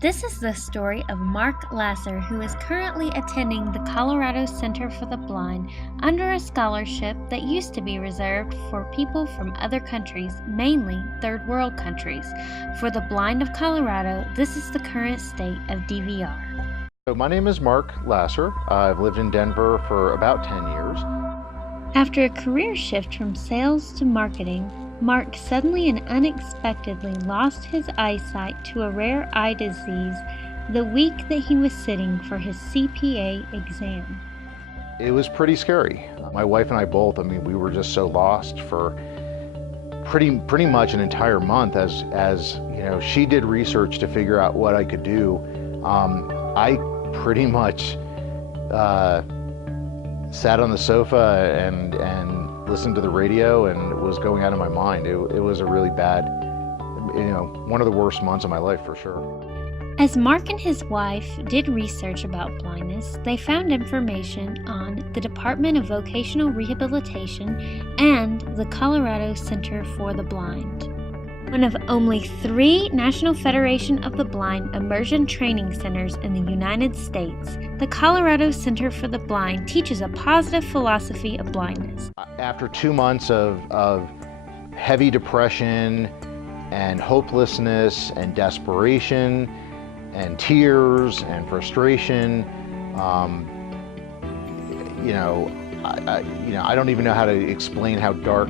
This is the story of Mark Lasser, who is currently attending the Colorado Center for the Blind under a scholarship that used to be reserved for people from other countries, mainly third world countries. For the blind of Colorado, this is the current state of DVR. So my name is Mark Lasser. I've lived in Denver for about 10 years. After a career shift from sales to marketing, Mark suddenly and unexpectedly lost his eyesight to a rare eye disease the week that he was sitting for his CPA exam. It was pretty scary. My wife and I both, we were just so lost for pretty much an entire month as you know, she did research to figure out what I could do. I pretty much sat on the sofa and listened to the radio and was going out of my mind. It was a really bad, one of the worst months of my life for sure. As Mark and his wife did research about blindness, they found information on the Department of Vocational Rehabilitation and the Colorado Center for the Blind. One of only 3 National Federation of the Blind immersion training centers in the United States, the Colorado Center for the Blind teaches a positive philosophy of blindness. After 2 months of heavy depression and hopelessness and desperation and tears and frustration, I don't even know how to explain how dark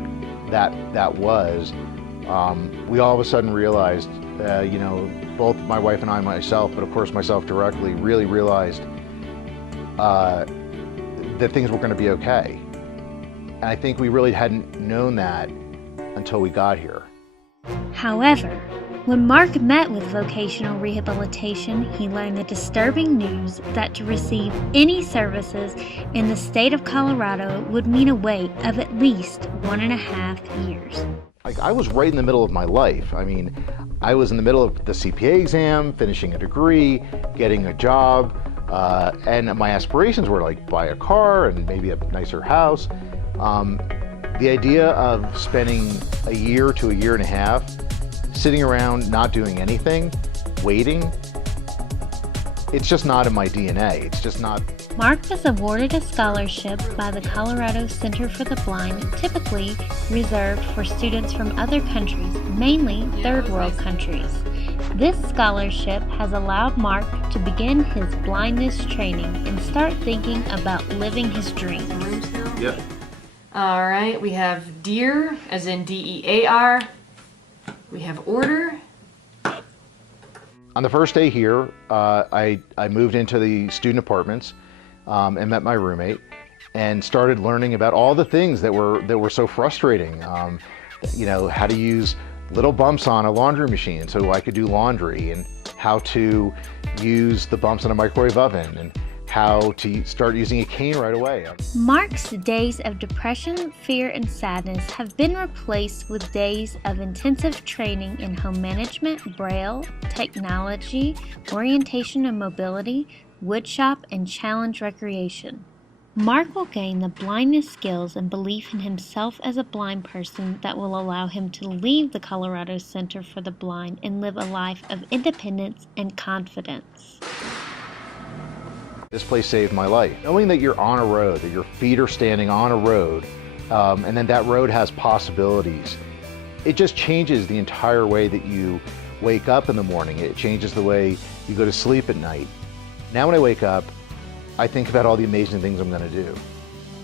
that was. We all of a sudden realized, both my wife and I, myself, but of course myself directly, really realized that things were going to be okay. And I think we really hadn't known that until we got here. However, when Mark met with vocational rehabilitation, he learned the disturbing news that to receive any services in the state of Colorado would mean a wait of at least 1.5 years. I was right in the middle of my life. I was in the middle of the CPA exam, finishing a degree, getting a job, and my aspirations were like buy a car and maybe a nicer house. The idea of spending a year to a year and a half sitting around not doing anything, waiting, it's just not in my DNA. It's just not. Mark was awarded a scholarship by the Colorado Center for the Blind, typically reserved for students from other countries, mainly third world countries. This scholarship has allowed Mark to begin his blindness training and start thinking about living his dreams. Yep. All right, we have DEAR, as in D-E-A-R. We have order. On the first day here, I moved into the student apartments and met my roommate and started learning about all the things that were so frustrating. How to use little bumps on a laundry machine so I could do laundry, and how to use the bumps on a microwave oven, and how to start using a cane right away. Mark's days of depression, fear, and sadness have been replaced with days of intensive training in home management, braille, technology, orientation and mobility, woodshop, and challenge recreation. Mark will gain the blindness skills and belief in himself as a blind person that will allow him to leave the Colorado Center for the Blind and live a life of independence and confidence. This place saved my life. Knowing that you're on a road, that your feet are standing on a road, and then that road has possibilities, it just changes the entire way that you wake up in the morning. It changes the way you go to sleep at night. Now when I wake up, I think about all the amazing things I'm going to do.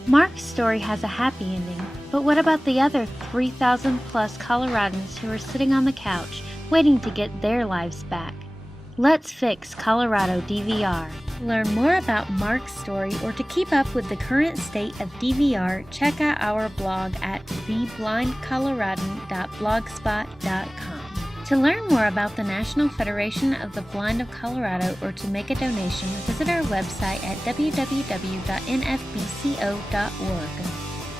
Mark's story has a happy ending, but what about the other 3,000 plus Coloradans who are sitting on the couch waiting to get their lives back? Let's fix Colorado DVR. To learn more about Mark's story or to keep up with the current state of DVR, check out our blog at theblindcoloradan.blogspot.com. To learn more about the National Federation of the Blind of Colorado or to make a donation, visit our website at www.nfbco.org.